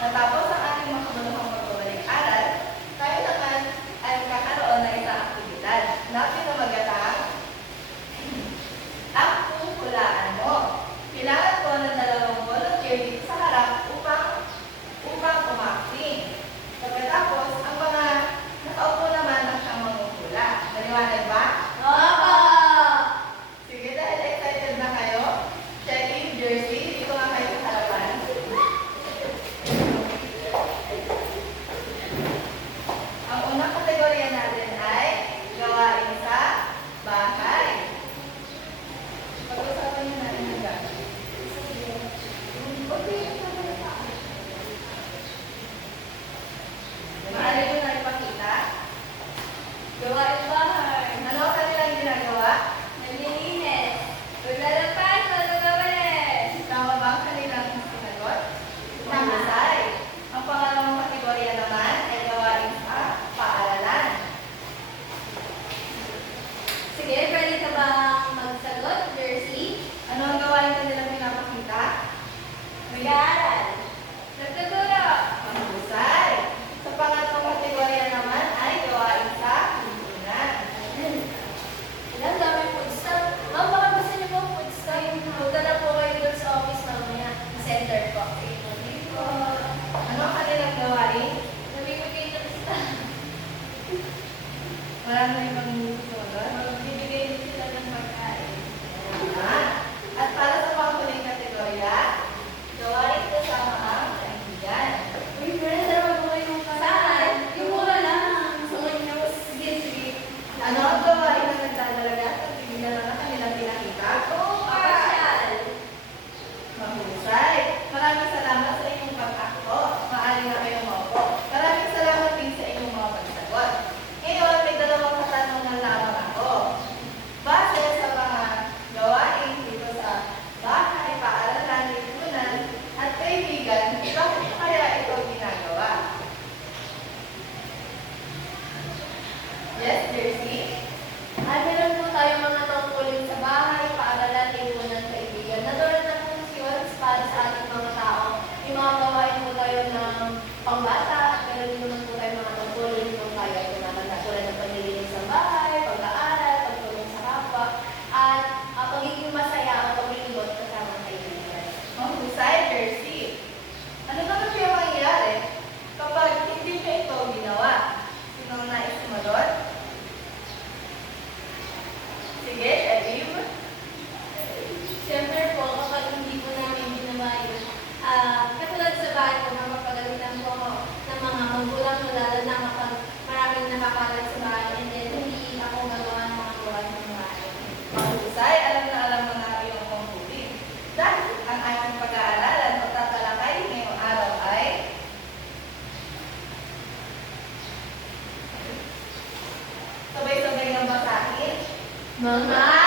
Natapos ang ating makabuluhang pagbabalik-aral, tayo naman ay magkakaroon ng isang aktibidad na pinamagatang ang hulaan mo. Kailangan ko ng 2 volunteer dito sa harap upang umakting. Pagkatapos, ang mga nakaupo naman ang siyang manghuhula. Maliwanag ba? Opo! Sige, dahil excited na kayo, check in jersey. Dito nga kayo sa harapan. Ang unang kategorya natin ay gawain sa bahay. Pag-usapan niyo natin yung gawain. Maaari nyo na ipakita. Gawain bahay. Ano ang kanilang ginagawa? Naglilinis. Paglalabas, magagawain. Tama ba ang kanilang sinagot? Mahusay. Ang pangalawang kategorya naman ay gawain sa paaralan. Sige, ready ka bang magsagot, Jersey? Ano ang gawain kanilang pinapakita? Mag-aaral. Nagtuturo. Mahusay. Sa pangatlong kategorya naman ay gawain sa lipunan. Ilang dami food stop. Ma'am, baka gusto niyo po food stop. Punta na po kayo doon sa office mamaya. Center po. Dito. Ano ang kanilang gawain? Nabibigay na basta. Marami na ibang susunod. Magbibigay din sila ng pagkain. At para sa panghuling kategorya, gawain kasama ang kaibigan. Uy, pwede naman po kayo saan? Yung mura lang. Sa news. Sige, sige. Ano ang gawain na nagdadalaga at kaibigan na kanilang pinakita? Papasyal. Mahusay. Maraming salamat sa inyong pag-akto. Maaari na kayong maupo. Maraming salamat din sa inyong mga pagsagot. Ngayon, may 2 katanungan lamang ako. Base sa mga gawain dito sa bahay, paaralan, lipunan, at kaibigan, bakit kaya ito ginagawa? Yes, Jersey? Ay, meron po tayo mga tungkulin sa bahay, paaralan, lipunan, kaibigan. Natulad na po si Juan para sa ating mga tao. May mga gawain po tayo ng pangbata, pero din naman po tayo mga tungkulin kung tayo ay tumatanda. Tulad ng paglilinis sa bahay, pag-aaral, pagtulong sa kapwa, at pagiging masaya o paglilibot kasama ang kaibigan. Mahusay, Jersey. Ano naman kaya mangyayari kapag hindi nyo ito ginawa? Sino ang nais sumagot? Sige, Elif. Siyempre po, kapag hindi po namin ginawa yun, katulad sa bahay po, mapapagalitan po ako ng mga magulang lalo na kapag maraming nakakalat sa bahay and then hindi ako gagawa ng mga gawain ng bahay. Mahusay, alam mo na iyong panghuling. Dahil ang ating pag-aaralan o tatalakay ngayong araw ay sabay-sabay ng basahin. Mga